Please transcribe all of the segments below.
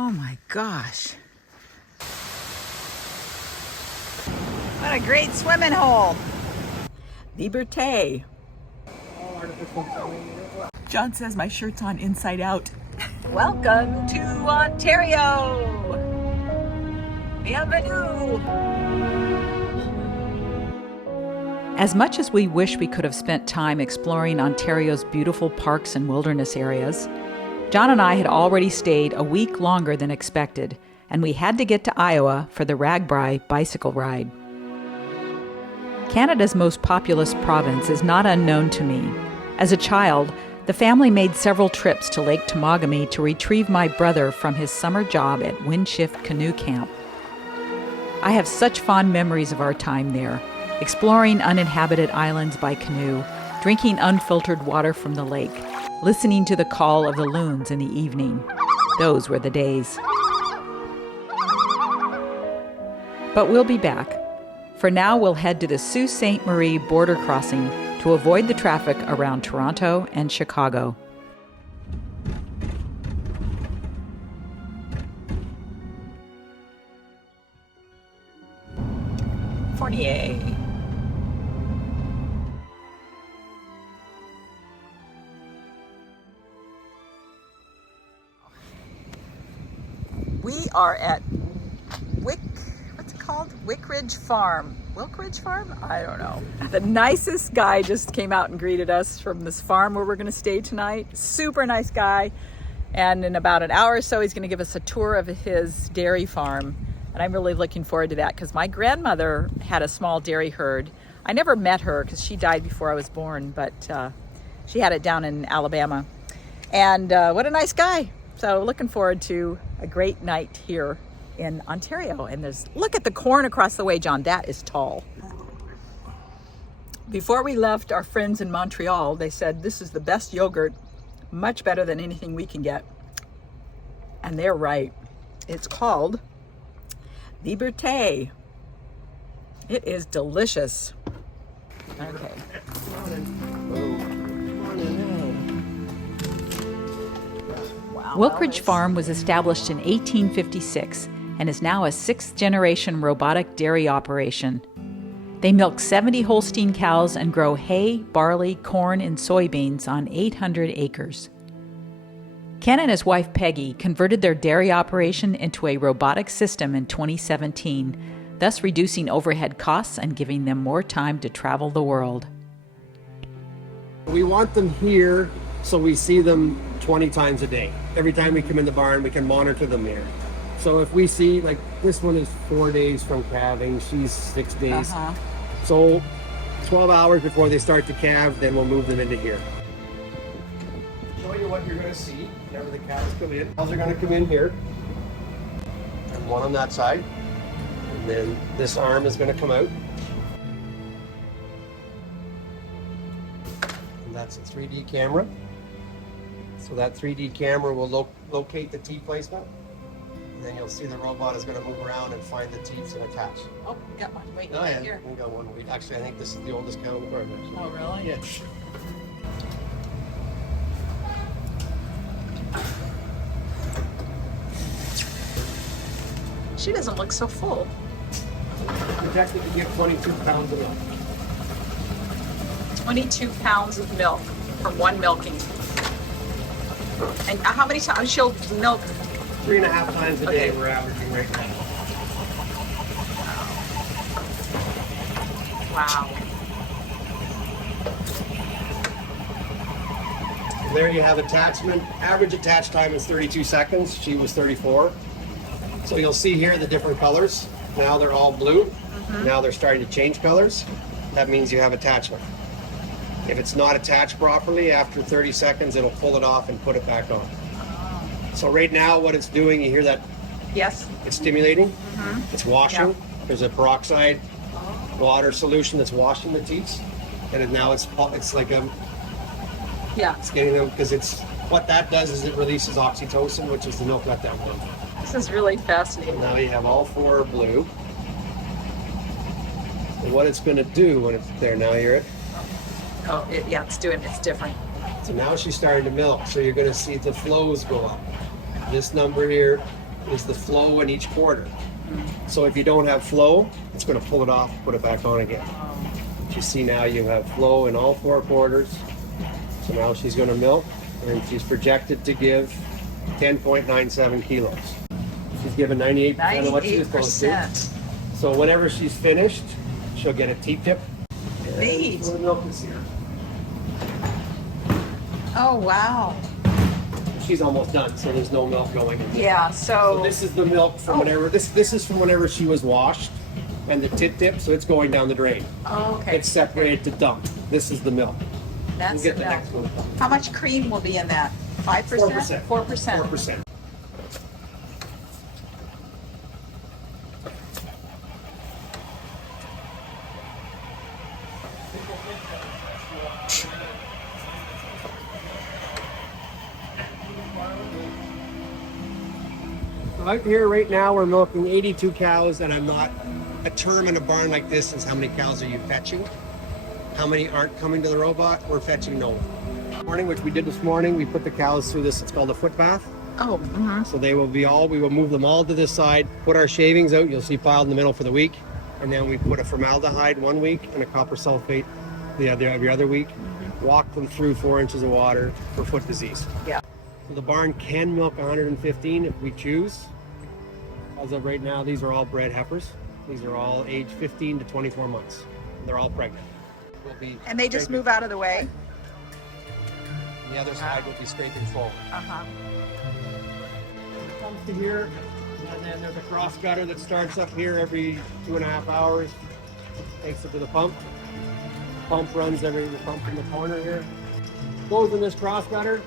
Oh my gosh. What a great swimming hole. Liberté. John says my shirt's on inside out. Welcome to Ontario. Bienvenue. As much as we wish we could have spent time exploring Ontario's beautiful parks and wilderness areas, John and I had already stayed a week longer than expected, and we had to get to Iowa for the Ragbri bicycle ride. Canada's most populous province is not unknown to me. As a child, the family made several trips to Lake Temagami to retrieve my brother from his summer job at Windshift Canoe Camp. I have such fond memories of our time there, exploring uninhabited islands by canoe, drinking unfiltered water from the lake, listening to the call of the loons in the evening. Those were the days. But we'll be back. For now, we'll head to the Sault Ste. Marie border crossing to avoid the traffic around Toronto and Chicago. Fournier. We are at Wilkridge Farm. Wilkridge Farm? I don't know. The nicest guy just came out and greeted us from this farm where we're going to stay tonight. Super nice guy. And in about an hour or so, he's going to give us a tour of his dairy farm. And I'm really looking forward to that because my grandmother had a small dairy herd. I never met her because she died before I was born, but she had it down in Alabama. And what a nice guy. So looking forward to a great night here in Ontario. And look at the corn across the way, John. That is tall. Before we left, our friends in Montreal, they said this is the best yogurt, much better than anything we can get. And they're right. It's called Liberté. It is delicious. Okay. Wow. Wilkridge Farm was established in 1856 and is now a sixth-generation robotic dairy operation. They milk 70 Holstein cows and grow hay, barley, corn, and soybeans on 800 acres. Ken and his wife Peggy converted their dairy operation into a robotic system in 2017, thus reducing overhead costs and giving them more time to travel the world. We want them here so we see them 20 times a day. Every time we come in the barn, we can monitor them here. So if we see, like this one is 4 days from calving, she's 6 days. So 12 hours before they start to calve, then we'll move them into here. Show you what you're going to see whenever the cows come in. Cows are going to come in here, and one on that side, and then this arm is going to come out. And that's a 3D camera. So that 3D camera will locate the teat placement. And then you'll see the robot is going to move around and find the teats and attach. Oh, we got one. Wait, Oh, yeah, here. we got one. Actually, I think this is the oldest cow in the barn. Oh, really? Yeah. She doesn't look so full. Projected to give 22 pounds of milk. 22 pounds of milk from one milking. And how many times she'll milk? 3.5 times a day Okay. we're averaging right now. Wow. There you have attachment. Average attach time is 32 seconds. She was 34. So you'll see here the different colors. Now they're all blue. Now they're starting to change colors. That means you have attachment. If it's not attached properly, after 30 seconds, it'll pull it off and put it back on. So right now what it's doing, you hear that? Yes. It's stimulating. It's washing. Yeah. There's a peroxide water solution that's washing the teats. And now it's like Yeah. it's getting them, because it's what that does is it releases oxytocin, which is the milk letdown hormone. This is really fascinating. Now you have all four blue. And what it's going to do when it's there, now you hear it. Oh, yeah, it's different. So now she's starting to milk. So you're going to see the flows go up. This number here is the flow in each quarter. So if you don't have flow, it's going to pull it off, put it back on again. You see now you have flow in all 4 quarters. So now she's going to milk, and she's projected to give 10.97 kilos. She's given 98% of what she was supposed to. So whenever she's finished, she'll get a T-tip. Neat. The milk is here. Oh, wow. She's almost done, so there's no milk going in. Yeah, So this is the milk from whenever this is from whenever she was washed, and the tip, so it's going down the drain. Oh, okay. It's separated to dump. This is the milk. That's We'll get the next one. How much cream will be in that? 5%? 4%. 4%. Out here right now we're milking 82 cows, and I'm not, a term in a barn like this is how many cows are you fetching? How many aren't coming to the robot? We're fetching no one. Morning, which we did this morning, we put the cows through this, it's called a foot bath. Oh, So they will be we will move them all to this side, put our shavings out, you'll see piled in the middle for the week, and then we put a formaldehyde 1 week and a copper sulfate every other week. Walk them through 4 inches of water for foot disease. Yeah. So the barn can milk 115 if we choose. As of right now, these are all bred heifers. These are all aged 15 to 24 months. They're all pregnant. And they just move out of the way? The other side will be scraping forward. Uh-huh. It comes to here, and then there's a cross gutter that starts up here every 2.5 hours. Takes it to the pump. The pump runs the pump in the corner here. Goes in this cross gutter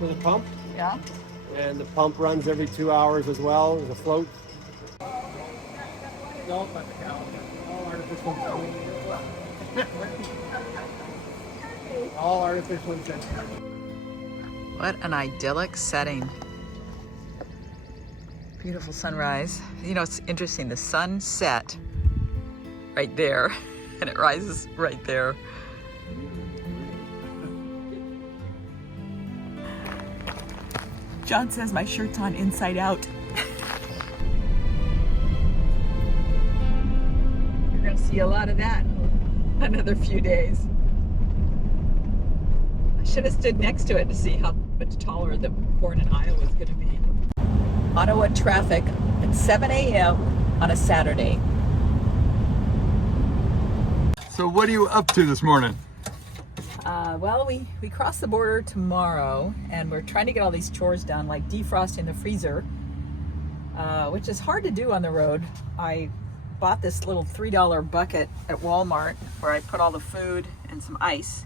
to the pump. Yeah. And the pump runs every 2 hours as well. There's a float. Don't let the cow. All artificial insemination. All artificial insemination. What an idyllic setting. Beautiful sunrise. You know, it's interesting. The sun set right there, and it rises right there. John says my shirt's on inside out. You're gonna see a lot of that in another few days. I should have stood next to it to see how much taller the corn in Iowa is gonna be. Ottawa traffic at 7 a.m. on a Saturday. So what are you up to this morning? Well, we cross the border tomorrow, and we're trying to get all these chores done, like defrosting the freezer, which is hard to do on the road. I bought this little $3 bucket at Walmart where I put all the food and some ice,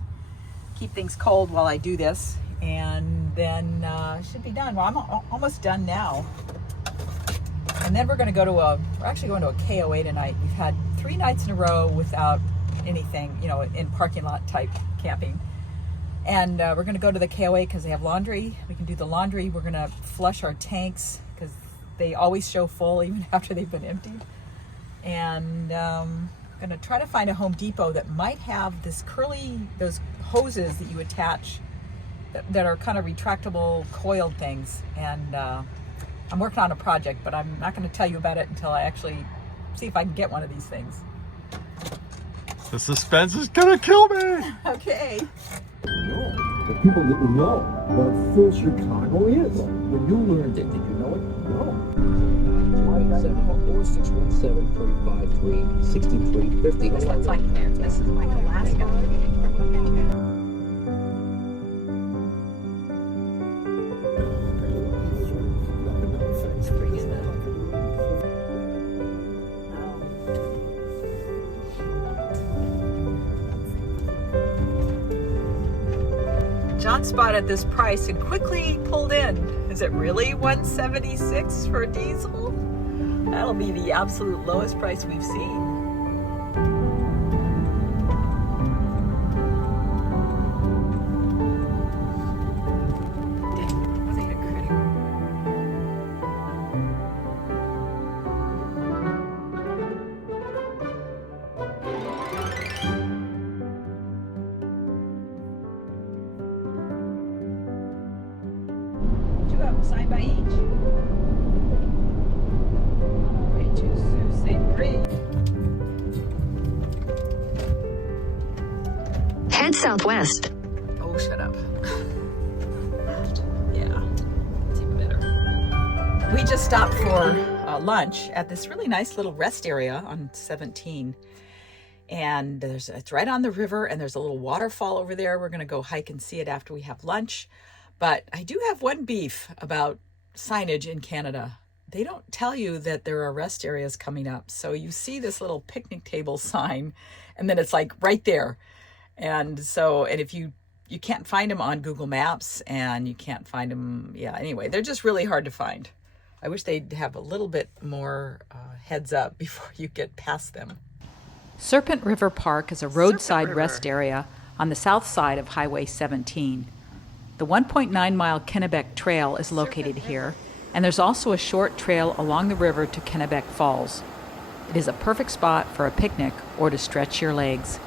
keep things cold while I do this, and then it should be done. Well, I'm almost done now. And then we're going to go to we're actually going to a KOA tonight. We've had 3 nights in a row without anything, you know, in parking lot type camping. And we're going to go to the KOA because they have laundry. We can do the laundry. We're going to flush our tanks because they always show full even after they've been emptied. And going to try to find a Home Depot that might have those hoses that you attach that are kind of retractable coiled things. And I'm working on a project, but I'm not going to tell you about it until I actually see if I can get one of these things. The suspense is gonna kill me. Okay. The people didn't know what full Chicago is. When you learned it, did you know it? No. 7461735636350. This looks like this is like Alaska. John spotted this price and quickly pulled in. Is it really $176 for diesel? That'll be the absolute lowest price we've seen. Signed by each. southwest. Oh, shut up. Yeah, it's even better. We just stopped for lunch at this really nice little rest area on 17. And it's right on the river, and there's a little waterfall over there. We're going to go hike and see it after we have lunch. But I do have one beef about signage in Canada. They don't tell you that there are rest areas coming up. So you see this little picnic table sign, and then it's like right there. And if you can't find them on Google Maps, and you can't find them, anyway, they're just really hard to find. I wish they'd have a little bit more heads up before you get past them. Serpent River Park is a roadside rest area on the south side of Highway 17. The 1.9-mile Kennebec Trail is located here, and there's also a short trail along the river to Kennebec Falls. It is a perfect spot for a picnic or to stretch your legs.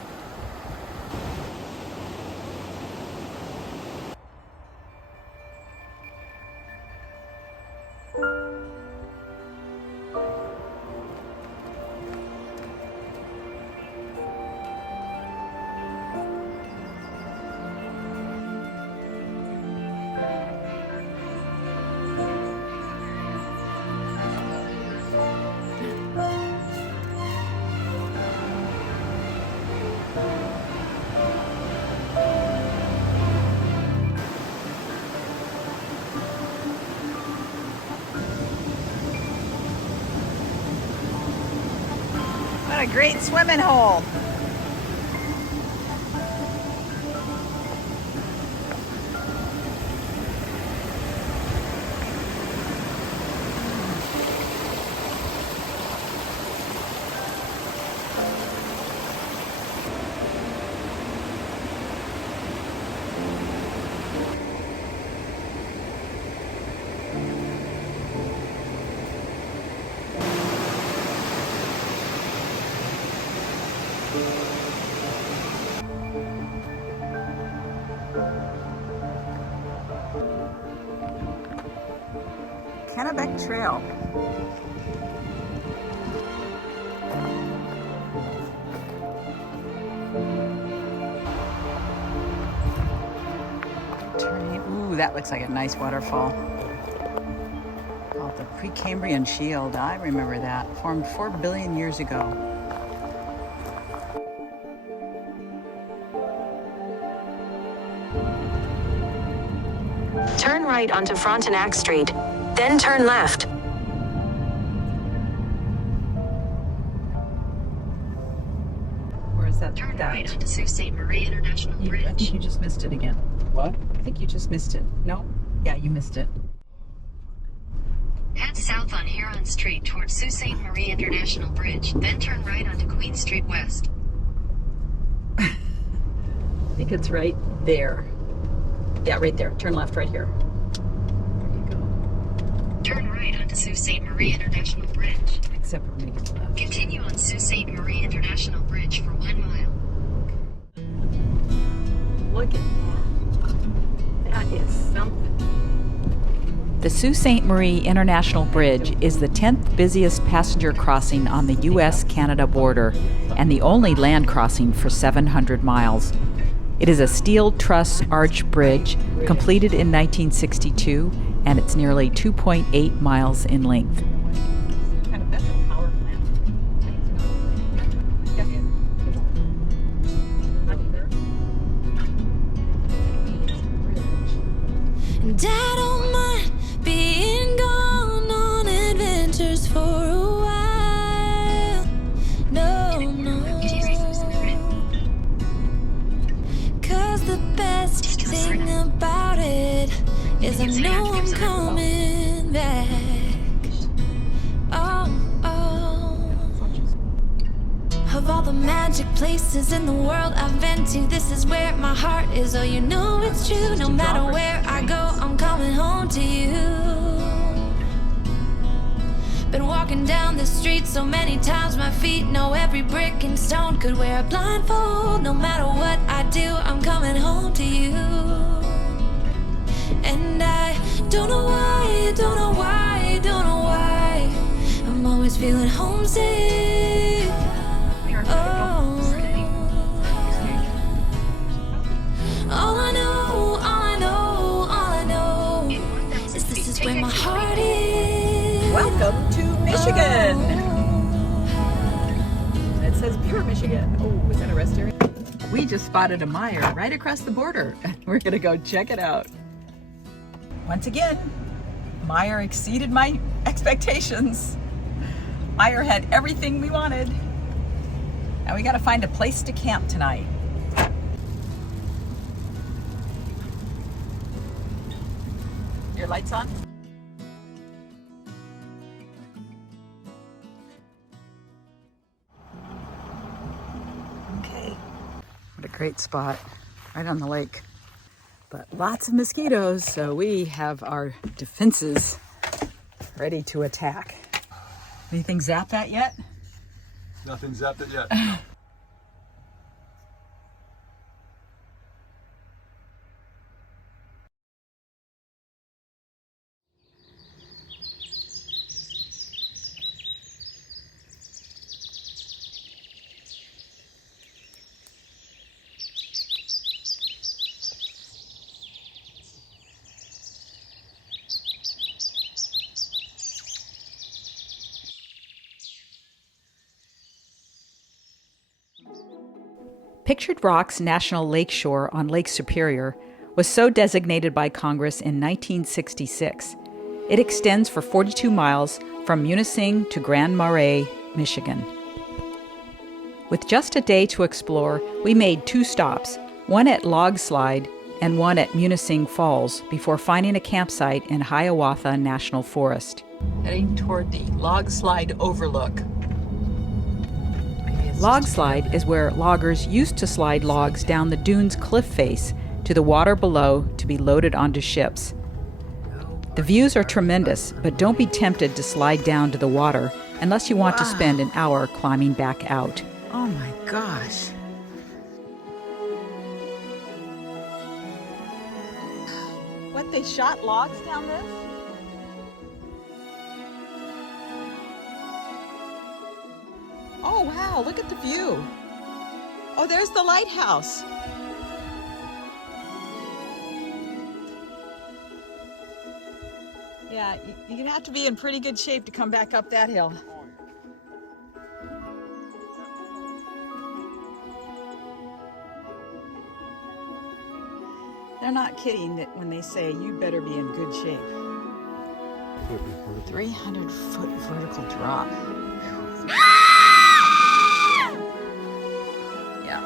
What a great swimming hole. Kennebec Trail. Ooh, that looks like a nice waterfall. Called the Precambrian Shield. I remember that. Formed 4 billion years ago. Turn right onto Frontenac Street, then turn left. Where is that? Turn right onto Sault Ste. Marie International Bridge. I think you just missed it again. What? I think you just missed it. No? Yeah, you missed it. Head south on Huron Street towards Sault Ste. Marie International Bridge, then turn right onto Queen Street West. I think it's right there. Yeah, right there. Turn left right here. There you go. Turn right onto Sault Ste. Marie International Bridge. Except we're making left. Continue on Sault Ste. Marie International Bridge for 1 mile. Look at that. That is something. The Sault Ste. Marie International Bridge is the 10th busiest passenger crossing on the U.S.-Canada border and the only land crossing for 700 miles. It is a steel truss arch bridge completed in 1962, and it's nearly 2.8 miles in length. And I don't mind being gone on adventures for a while. No, no. 'Cause the best thing about it is I know I'm coming back. Oh, oh. Of all the magic places in the world I've been to, this is where my heart is. Oh, you know it's true. No matter where I go, I'm coming home to you. Been walking down the street so many times, my feet know every brick and stone. Could wear a blindfold. No matter what I do, I'm coming home to you. And I don't know why, don't know why, don't know why I'm always feeling homesick. Oh, All I know, all I know, all I know is this is where my heart is. Welcome to Michigan. It says Pure Michigan. Oh, is that a rest area? We just spotted a Meijer right across the border. We're gonna go check it out. Once again, Meijer exceeded my expectations. Meijer had everything we wanted. And we gotta find a place to camp tonight. Your lights on? Okay. What a great spot, right on the lake. But lots of mosquitoes, so we have our defenses ready to attack. Anything zap that yet? Nothing zapped it yet. Pictured Rocks National Lakeshore on Lake Superior was so designated by Congress in 1966. It extends for 42 miles from Munising to Grand Marais, Michigan. With just a day to explore, we made 2 stops, one at Log Slide and one at Munising Falls, before finding a campsite in Hiawatha National Forest. Heading toward the Log Slide Overlook. Log Slide is where loggers used to slide logs down the dune's cliff face to the water below to be loaded onto ships. The views are tremendous, but don't be tempted to slide down to the water unless you want to spend an hour climbing back out. Oh my gosh. What, they shot logs down this? Oh wow, look at the view. Oh, there's the lighthouse. Yeah, you're gonna have to be in pretty good shape to come back up that hill. They're not kidding when they say you better be in good shape. 300-foot vertical drop. Yeah.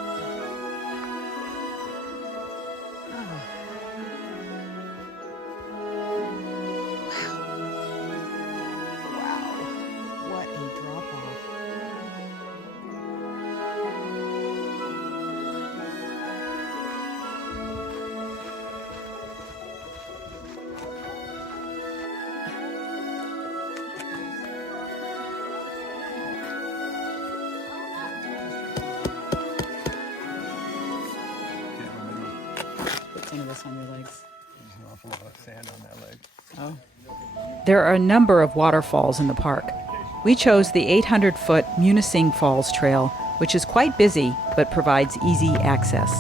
Oh. Wow. What a drop off. Some of this on your legs. There's an awful lot of sand on that leg. Oh. There are a number of waterfalls in the park. We chose the 800-foot Munising Falls Trail, which is quite busy but provides easy access.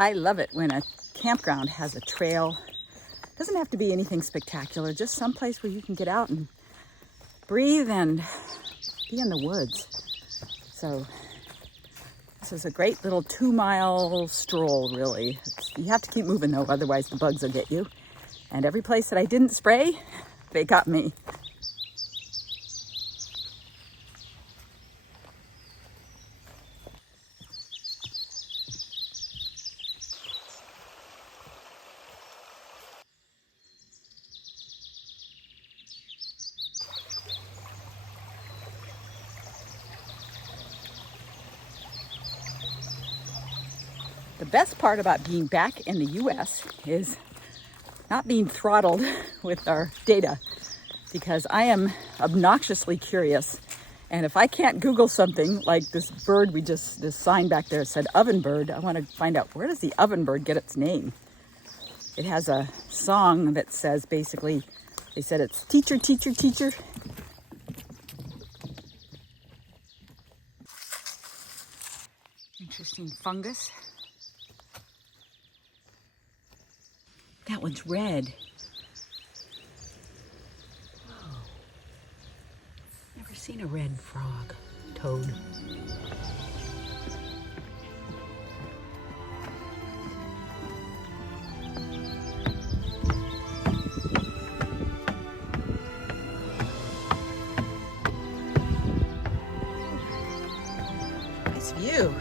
I love it when a campground has a trail. It doesn't have to be anything spectacular, just someplace where you can get out and breathe and be in the woods. So this is a great little 2-mile stroll, really. You have to keep moving though, otherwise the bugs will get you. And every place that I didn't spray, they got me. The best part about being back in the US is not being throttled with our data, because I am obnoxiously curious. And if I can't Google something like this bird this sign back there said oven bird, I want to find out, where does the oven bird get its name? It has a song that says, basically, they said it's teacher, teacher, teacher. Interesting fungus. That one's red. Oh, never seen a red frog, toad. Nice view.